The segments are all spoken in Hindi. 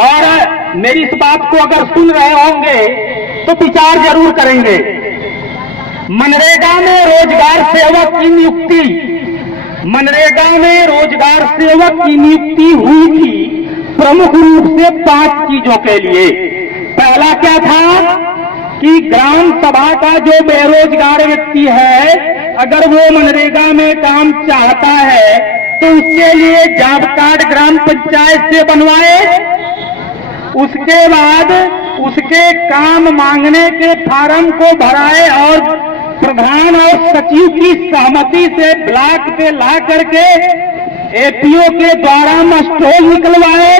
और मेरी इस बात को अगर सुन रहे होंगे तो विचार जरूर करेंगे। मनरेगा में रोजगार सेवक की नियुक्ति, मनरेगा में रोजगार सेवक की नियुक्ति हुई थी प्रमुख रूप से 5 चीजों के लिए। पहला क्या था कि ग्राम सभा का जो बेरोजगार व्यक्ति है, अगर वो मनरेगा में काम चाहता है तो उसके लिए जॉब कार्ड ग्राम पंचायत से बनवाए। उसके बाद उसके काम मांगने के फार्म को भराए और प्रधान और सचिव की सहमति से ब्लॉक पे ला करके एपीओ के द्वारा मस्टोल निकलवाए।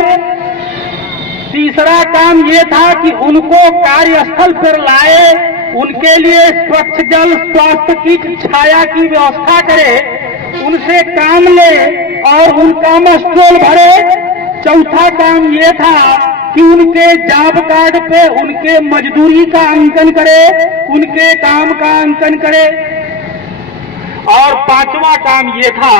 तीसरा काम ये था कि उनको कार्यस्थल पर लाए, उनके लिए स्वच्छ जल, स्वास्थ्य किट, छाया की व्यवस्था करे, उनसे काम ले और उनका मस्टोल भरे। चौथा काम ये था कि उनके जॉब कार्ड पे उनके मजदूरी का अंकन करे, उनके काम का अंकन करे। और 5वां काम ये था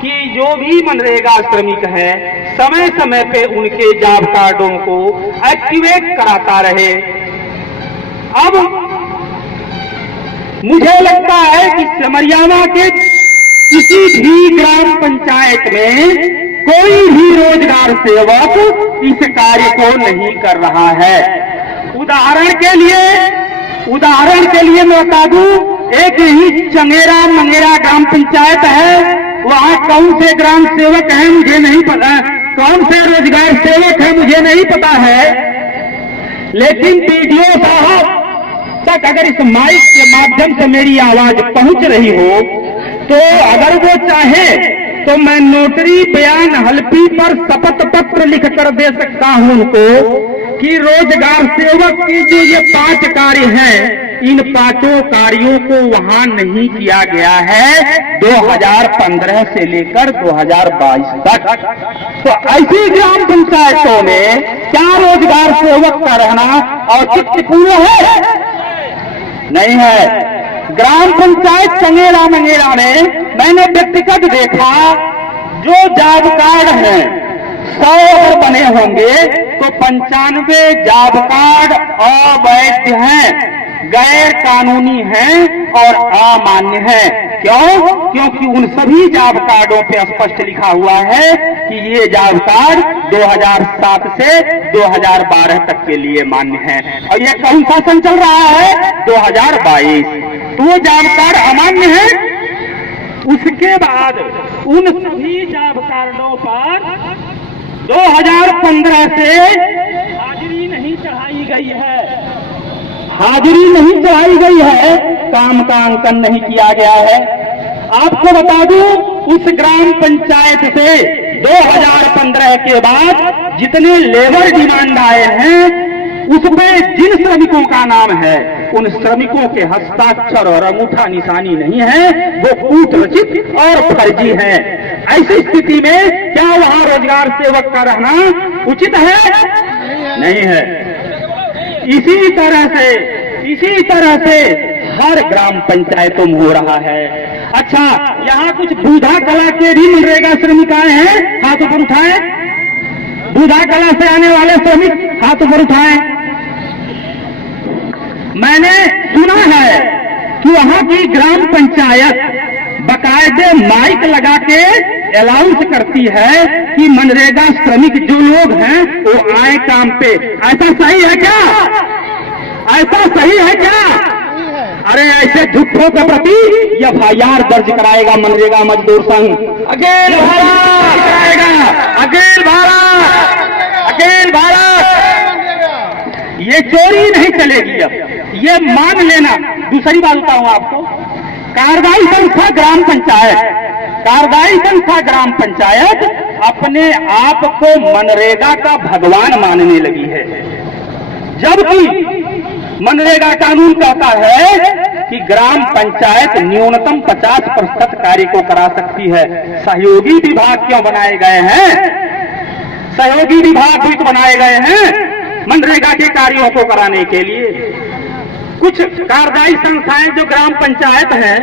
कि जो भी मनरेगा श्रमिक है समय समय पे उनके जॉब कार्डों को एक्टिवेट कराता रहे। अब मुझे लगता है कि सिमरियावा के किसी भी ग्राम पंचायत में कोई भी रोजगार सेवक इस कार्य को नहीं कर रहा है। उदाहरण के लिए मैं बता दूं, एक ही चंगेरा मंगेरा ग्राम पंचायत है, वहां कौन से ग्राम सेवक हैं मुझे नहीं पता, कौन से रोजगार सेवक हैं मुझे नहीं पता है, लेकिन बीडीओ साहब तक अगर इस माइक के माध्यम से मेरी आवाज पहुंच रही हो तो अगर वो चाहे तो मैं नोटरी बयान हल्फी पर शपथ पत्र लिख कर दे सकता हूं उनको कि रोजगार सेवक की जो ये 5 कार्य हैं, इन 5 कार्यों को वहां नहीं किया गया है 2015 से लेकर 2022 तक। तो ऐसी ग्राम पंचायतों में क्या रोजगार सेवक का रहना औचित्यपूर्ण है? नहीं है। ग्राम पंचायत चंगेरा मंगेरा में मैंने व्यक्तिगत देखा, जो जॉब कार्ड हैं 100 बने होंगे तो 95 जॉब कार्ड अवैध हैं, गैर कानूनी हैं और अमान्य हैं। क्यों? क्योंकि उन सभी जॉब कार्डों पे स्पष्ट लिखा हुआ है कि ये जॉब कार्ड 2007 से 2012 तक के लिए मान्य है और ये कौन सा सन चल रहा है? 2022। तो वो जॉब कार्ड अमान्य है। उसके बाद उन सभी जॉब कार्डों पर 2015 से हाजिरी नहीं चढ़ाई गई है, हाजिरी नहीं चढ़ाई गई है, काम का अंकन नहीं किया गया है। आपको बता दूं, उस ग्राम पंचायत से 2015 के बाद जितने लेबर डिमांड आए हैं उसमें जिन श्रमिकों का नाम है उन श्रमिकों के हस्ताक्षर और अंगूठा निशानी नहीं है, वो कूट रचित और फर्जी है। ऐसी स्थिति में क्या वहां रोजगार सेवक का रहना उचित है? नहीं है। इसी तरह से हर ग्राम पंचायतों में हो रहा है। अच्छा, यहाँ कुछ बूढ़ा कला के भी मनरेगा श्रमिक आए हैं, हाथ ऊपर उठाएं। बूढ़ा कला से आने वाले श्रमिक हाथ ऊपर उठाएं। मैंने सुना है कि वहां की ग्राम पंचायत बाकायदे माइक लगा के अनाउंस करती है कि मनरेगा श्रमिक जो लोग हैं वो आए काम पे। ऐसा सही है क्या? ऐसा सही है क्या? अरे ऐसे झूठों के प्रति एफआईआर दर्ज कराएगा मनरेगा मजदूर संघ। अखिल भारत कराएगा, अखिल भारत। ये चोरी नहीं चलेगी। अब ये मान लेना। दूसरी बात बताऊं आपको, कार्यदायी संस्था ग्राम पंचायत अपने आप को मनरेगा का भगवान मानने लगी है, जबकि मनरेगा कानून कहता है कि ग्राम पंचायत न्यूनतम 50% कार्य को करा सकती है। सहयोगी विभाग क्यों बनाए गए हैं? सहयोगी विभाग भी तो बनाए गए हैं मनरेगा के कार्यों को कराने के लिए। कुछ कार्यदायी संस्थाएं जो ग्राम पंचायत हैं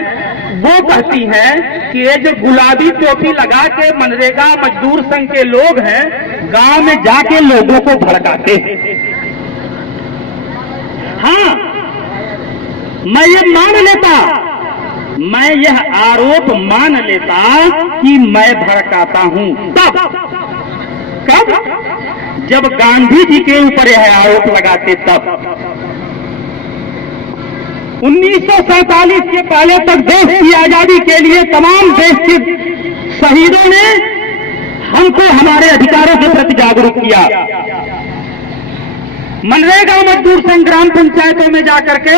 वो कहती हैं कि ये जो गुलाबी टोपी लगा के मनरेगा मजदूर संघ के लोग हैं गांव में जाके लोगों को भड़काते हैं। हाँ, मैं यह आरोप मान लेता कि मैं भड़काता हूं, तब कब? जब गांधी जी के ऊपर यह आरोप लगाते तब। 1947 के पहले तक देश की आजादी के लिए तमाम देश के शहीदों ने हमको हमारे अधिकारों के प्रति जागरूक किया। मनरेगा मजदूर संघ ग्राम पंचायतों में जाकर के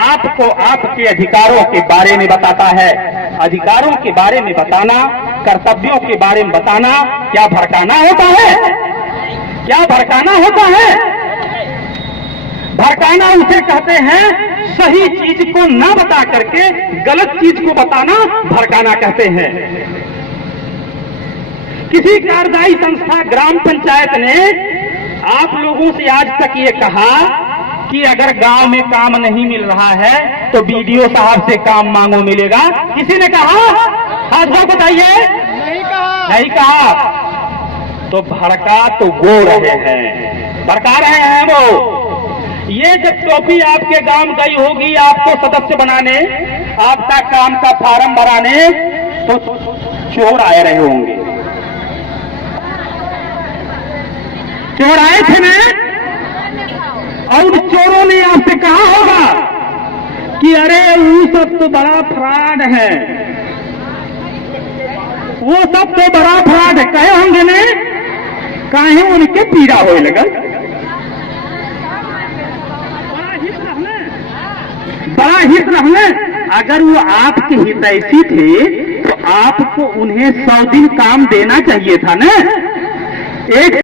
आपको आपके अधिकारों के बारे में बताता है। अधिकारों के बारे में बताना, कर्तव्यों के बारे में बताना, क्या भड़काना होता है? क्या भड़काना होता है? भड़काना उसे कहते हैं, सही चीज को ना बता करके गलत चीज को बताना भड़काना कहते हैं। किसी कार्यदायी संस्था ग्राम पंचायत ने आप लोगों से आज तक ये कहा कि अगर गांव में काम नहीं मिल रहा है तो बीडीओ साहब से काम मांगो, मिलेगा? किसी ने कहा? हाथ बताइए। नहीं कहा। तो भड़का तो वो रहे हैं, भड़का रहे हैं वो। ये जब टोपी आपके गांव गई होगी आपको सदस्य बनाने, आपका काम का फार्म भराने, तो चोर आए रहे होंगे। चोर आए थे ना, और चोरों ने आपसे कहा होगा कि अरे वो सब तो बड़ा फ्रॉड है, वो सब तो बड़ा फ्रॉड है, कहे होंगे ने? काहे उनके पीड़ा होए लगा। बड़ा हित रहने। अगर वो आपके हितैषी थे तो आपको उन्हें 100 दिन काम देना चाहिए था ना। एक